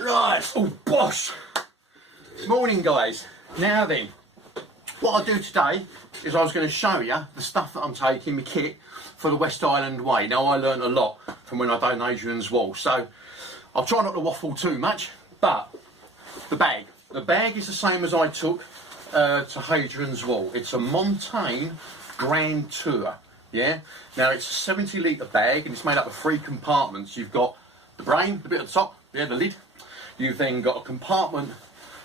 Right, oh bosh! Morning guys. Now then, what I'll do today is I was going to show you the stuff that I'm taking, my kit, for the West Island Way. Now I learnt a lot from when I done Hadrian's Wall, so I'll try not to waffle too much, but the bag is the same as I took to Hadrian's Wall. It's a Montane Grand Tour, yeah? Now it's a 70 litre bag and it's made up of 3 compartments. You've got the brain, the bit at the top, yeah, the lid. You've then got a compartment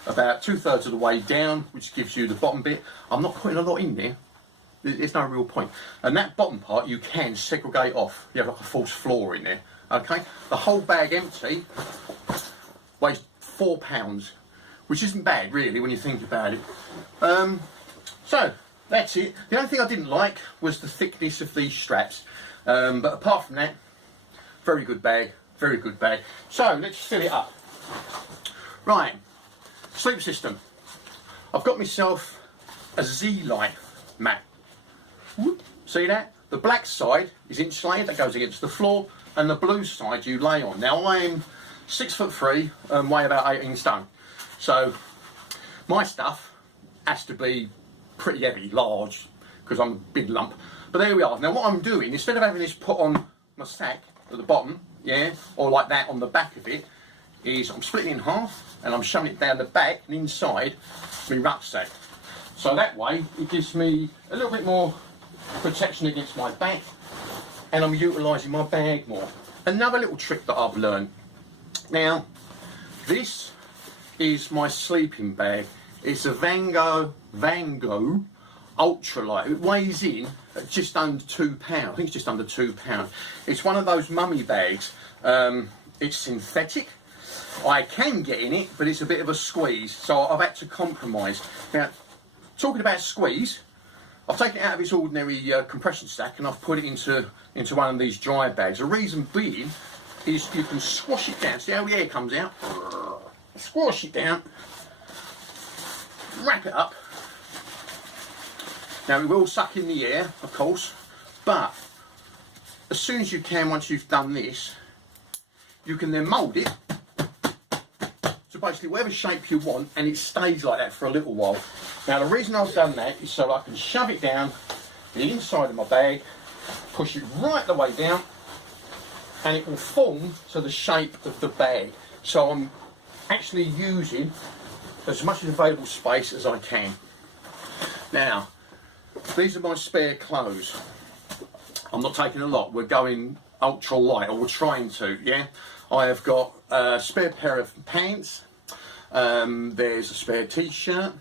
about 2/3 of the way down, which gives you the bottom bit. I'm not putting a lot in there. There's no real point. And that bottom part you can segregate off. You have like a false floor in there. Okay. The whole bag empty weighs 4 pounds, which isn't bad really when you think about it. So that's it. The only thing I didn't like was the thickness of these straps. But apart from that, very good bag. Very good bag. So let's fill it up. Right. Sleep system. I've got myself a Z-Lite mat. Whoop. See that? The black side is insulated, that goes against the floor, and the blue side you lay on. Now I'm 6'3" and weigh about 18 stone. So my stuff has to be pretty heavy, large, because I'm a big lump. But there we are. Now what I'm doing, instead of having this put on my sack at the bottom, yeah, or like that on the back of it, is I'm splitting it in half and I'm shoving it down the back and inside my rucksack. So that way it gives me a little bit more protection against my back and I'm utilising my bag more. Another little trick that I've learned. Now, this is my sleeping bag. It's a Vango ultralight. It weighs in at just under £2. I think it's just under £2. It's one of those mummy bags. It's synthetic. I can get in it, but it's a bit of a squeeze, so I've had to compromise. Now, talking about squeeze, I've taken it out of its ordinary compression sack and I've put it into one of these dry bags. The reason being is you can squash it down. See how the air comes out? Squash it down, wrap it up. Now it will suck in the air, of course, but as soon as you can, once you've done this, you can then mould it to basically whatever shape you want, and it stays like that for a little while. Now the reason I've done that is so I can shove it down the inside of my bag, push it right the way down, and it will form to the shape of the bag. So I'm actually using as much available space as I can. Now, these are my spare clothes. I'm not taking a lot. We're going ultra light, or we're trying to, yeah? I have got a spare pair of pants, there's a spare t-shirt,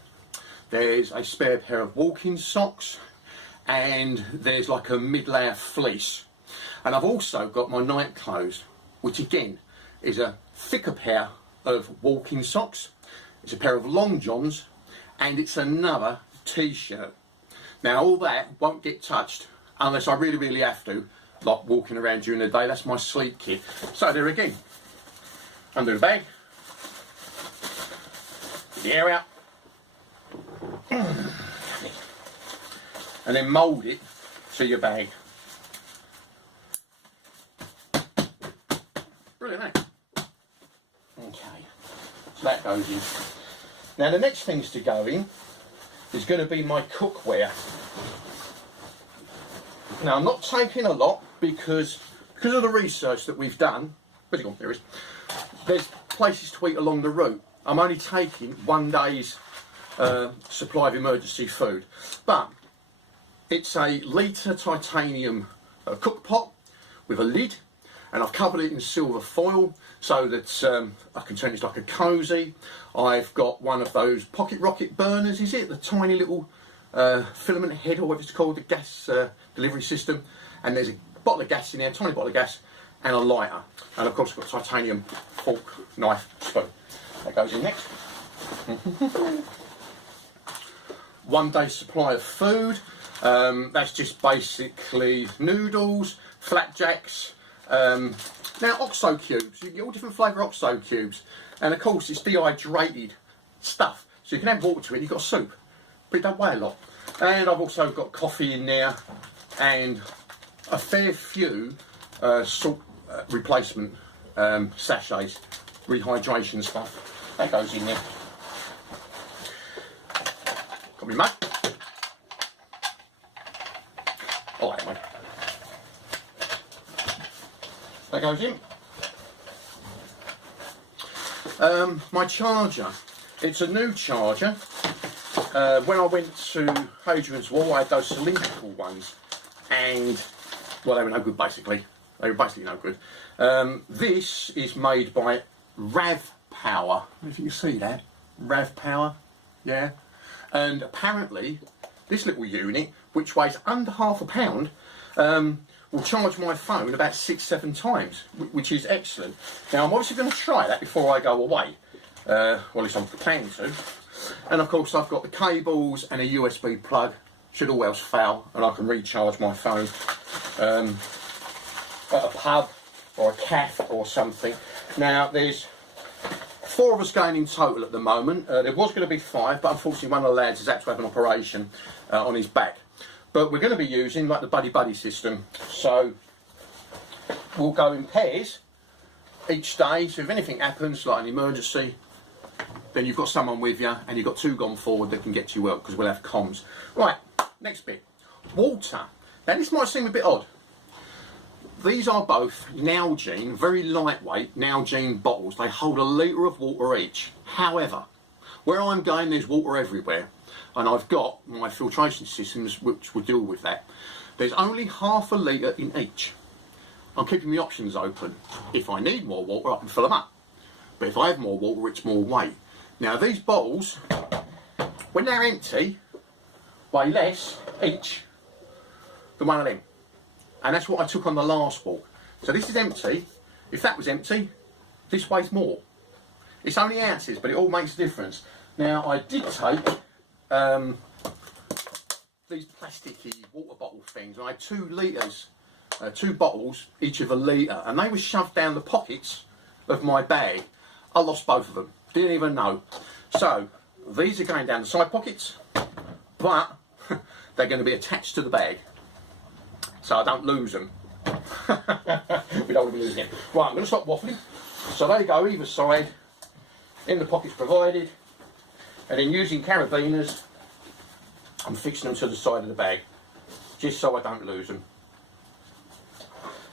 there's a spare pair of walking socks, and there's like a mid-layer fleece. And I've also got my night clothes, which again is a thicker pair of walking socks, it's a pair of long johns, and it's another t-shirt. Now all that won't get touched unless I really, really have to, like walking around during the day. That's my sleep kit. So there again, under the bag, the air out, and then mould it to your bag. Brilliant, eh? Okay, so that goes in. Now the next things to go in is going to be my cookware. Now I'm not taking a lot because of the research that we've done. Where's it gone? There it is. There's places to eat along the route. I'm only taking 1 day's supply of emergency food, but it's a litre titanium cook pot with a lid, and I've covered it in silver foil so that I can turn it like a cosy. I've got one of those pocket rocket burners, is it? The tiny little filament head, or whatever it's called, the gas delivery system. And there's a bottle of gas in there, a tiny bottle of gas, and a lighter. And of course I've got a titanium fork, knife, spoon. That goes in next. 1 day's supply of food. That's just basically noodles, flapjacks, now OXO cubes. You can get all different flavour OXO cubes, and of course it's dehydrated stuff, so you can add water to it. You've got soup, but it don't weigh a lot. And I've also got coffee in there and a fair few salt replacement sachets. rehydration stuff. That goes in there. Got me mug. Oh, that way. That goes in. My charger. It's a new charger. When I went to Hadrian's Wall, I had those cylindrical ones, and well, they were no good basically. They were basically no good. This is made by Rav Power. I don't know if you can see that. Rav Power, yeah. And apparently, this little unit, which weighs under £half a pound, will charge my phone about 6-7 times, which is excellent. Now, I'm obviously going to try that before I go away. Well, at least I'm planning to. And of course, I've got the cables and a USB plug, should all else fail, and I can recharge my phone at a pub or a cafe or something. Now, there's 4 of us going in total at the moment. There was going to be 5, but unfortunately one of the lads has had to have an operation on his back. But we're going to be using like the buddy system. So we'll go in pairs each day. So if anything happens, like an emergency, then you've got someone with you, and you've got 2 gone forward that can get to your work, because we'll have comms. Right, next bit. Water. Now this might seem a bit odd. These are both Nalgene, very lightweight Nalgene bottles. They hold a litre of water each. However, where I'm going, there's water everywhere, and I've got my filtration systems which will deal with that. There's only half a litre in each. I'm keeping the options open. If I need more water, I can fill them up. But if I have more water, it's more weight. Now these bottles, when they're empty, weigh less each than one of them. And that's what I took on the last walk. So this is empty. If that was empty, this weighs more. It's only ounces, but it all makes a difference. Now I did take these plasticky water bottle things. I had 2 litres, 2 bottles, each of a litre, and they were shoved down the pockets of my bag. I lost both of them. Didn't even know. So these are going down the side pockets, but they're going to be attached to the bag, so I don't lose them. We don't want to be losing them. Right, I'm going to stop waffling. So they go either side, in the pockets provided, and then using carabiners, I'm fixing them to the side of the bag, just so I don't lose them.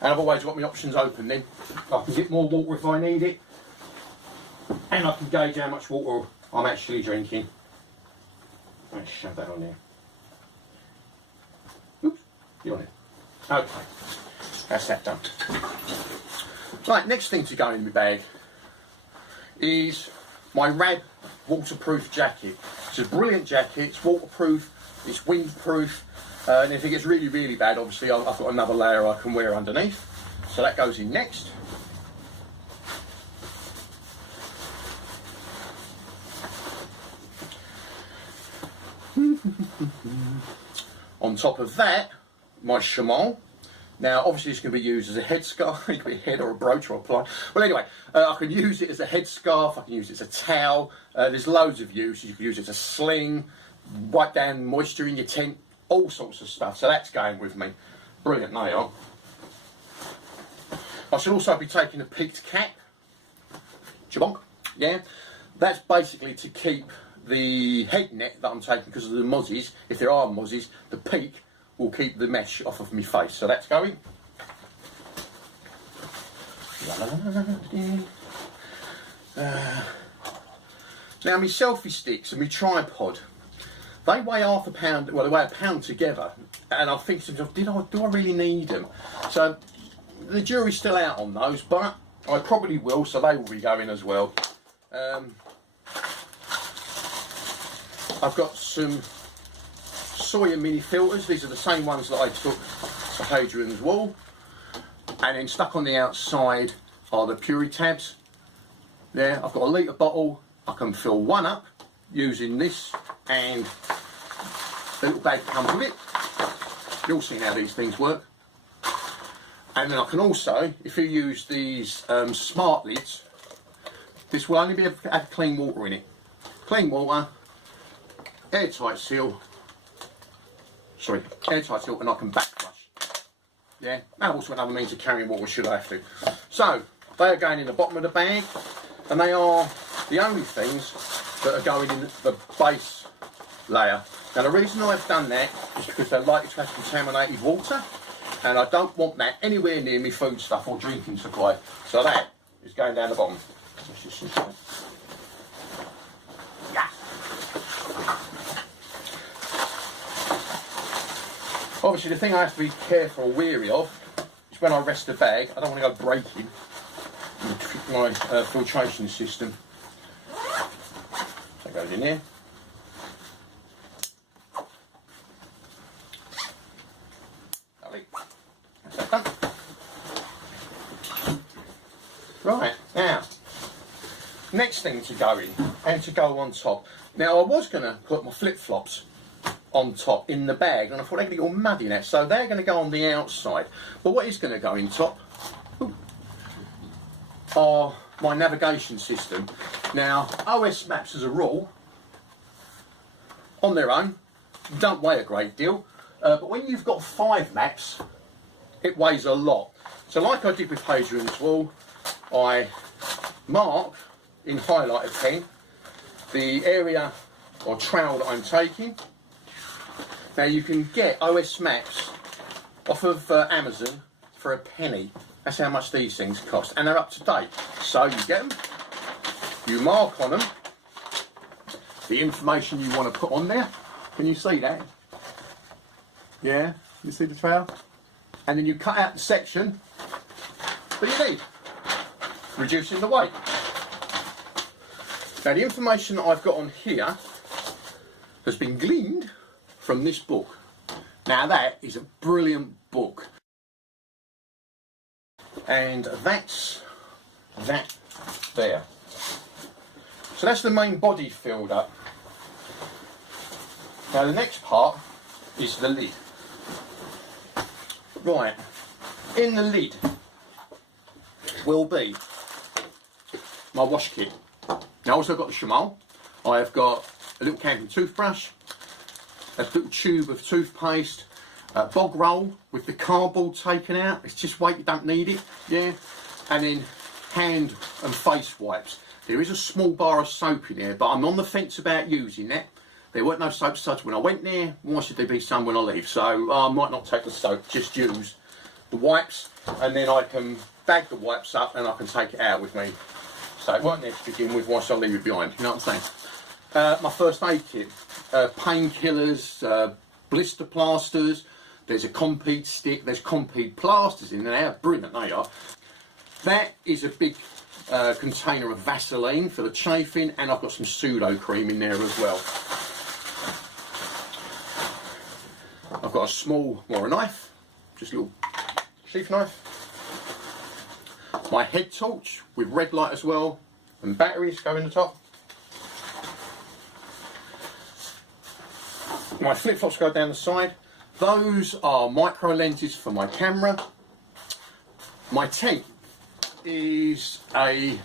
And I've always got my options open then. I can get more water if I need it, and I can gauge how much water I'm actually drinking. Let's shove that on there. Oops, you're on it. Okay, that's that done. Right, next thing to go in my bag is my Rab waterproof jacket. It's a brilliant jacket, it's waterproof, it's windproof, and if it gets really, really bad, obviously I've got another layer I can wear underneath. So that goes in next. On top of that, my chamal. Now, obviously, this can be used as a headscarf. It can be a head or a brooch or a plant. Well, anyway, I can use it as a headscarf. I can use it as a towel. There's loads of uses. You can use it as a sling, wipe down moisture in your tent, all sorts of stuff. So that's going with me. Brilliant, they are. I should also be taking a peaked cap. Chabonk. Yeah. That's basically to keep the head net that I'm taking, because of the mozzies, if there are mozzies, the peak will keep the mesh off of my face. So that's going. Now my selfie sticks and my tripod, they weigh half a pound, well they weigh a pound together, and I think to myself, do I really need them? So the jury's still out on those, but I probably will, so they will be going as well. I've got some Sawyer mini filters. These are the same ones that I took to Hadrian's Wall, and then stuck on the outside are the Puritabs. There, I've got a litre bottle. I can fill one up using this and the little bag that comes with it. You'll see how these things work. And then I can also, if you use these smart lids, this will only be able to have clean water in it. Clean water, airtight seal, airtight seal, and I can back flush. Yeah, and also another means of carrying water should I have to. So, they are going in the bottom of the bag. and they are the only things that are going in the base layer. Now the reason I've done that is because they're likely to have contaminated water, and I don't want that anywhere near me food stuff or drinking supply. So that is going down the bottom. Yeah. Obviously the thing I have to be careful or wary of is when I rest the bag, I don't want to go breaking my filtration system. That goes in here. Lovely. That's that done. Right, now, next thing to go in and to go on top. Now I was going to put my flip-flops on top in the bag, and I thought they're going to get all muddy now, so they're going to go on the outside. But what is going to go in top are my navigation system. Now, OS maps as a rule, on their own, don't weigh a great deal, but when you've got 5 maps, it weighs a lot. So like I did with Hadrian's Wall, I mark in highlighter pen the area or trail that I'm taking. Now you can get OS maps off of Amazon for a penny. That's how much these things cost, and they're up to date. So you get them, you mark on them the information you want to put on there. Can you see that? Yeah, you see the trail? And then you cut out the section that you need, reducing the weight. Now the information that I've got on here has been gleaned from this book. Now that is a brilliant book. And that's that there. So that's the main body filled up. Now the next part is the lid. Right, in the lid will be my wash kit. Now also got the Shamal. I have got a little camping toothbrush, a little tube of toothpaste, a bog roll with the cardboard taken out. It's just weight, you don't need it, yeah. And then hand and face wipes. There is a small bar of soap in there, but I'm on the fence about using that. There weren't no soap suds when I went there. Why should there be some when I leave? So I might not take the soap, just use the wipes, and then I can bag the wipes up and I can take it out with me. So it weren't there to begin with, whilst I leave it behind, you know what I'm saying? My first aid kit, painkillers, blister plasters, there's a Compeed stick, there's Compeed plasters in there, brilliant they are. That is a big container of Vaseline for the chafing, and I've got some pseudo cream in there as well. I've got a small Mora knife, just a little sheath knife. My head torch with red light as well, and batteries go in the top. My flip-flops go down the side. Those are micro lenses for my camera. My tent is a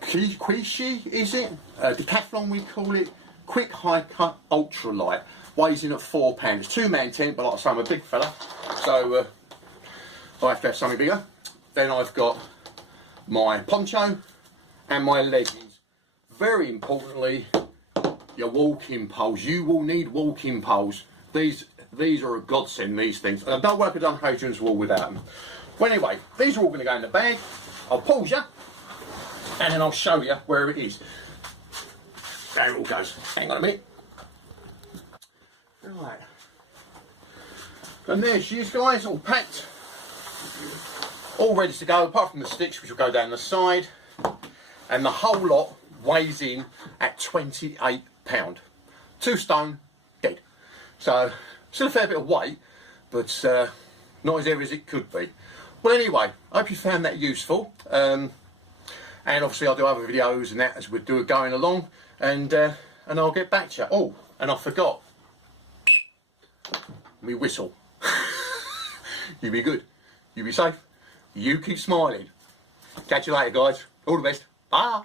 Quishi, is it? Decathlon we call it. Quick high cut ultralight. Weighs in at £4. It's a 2-man tent, but like I say, I'm a big fella, so I have to have something bigger. Then I've got my poncho and my leggings. Very importantly, your walking poles. You will need walking poles. These are a godsend, these things. And I don't work on Hadrian's Wall without them. Well, anyway, these are all going to go in the bag. I'll pause you, and then I'll show you where it is. There it all goes. Hang on a minute. Right. And there she is, guys, all packed. All ready to go, apart from the sticks, which will go down the side. And the whole lot weighs in at £28. 2 stone, dead. So, still a fair bit of weight, but not as heavy as it could be. Well, anyway, I hope you found that useful. And obviously I'll do other videos and that as we do it going along. And I'll get back to you. Oh, and I forgot. Me whistle. You be good. You be safe. You keep smiling. Catch you later, guys. All the best. Bye.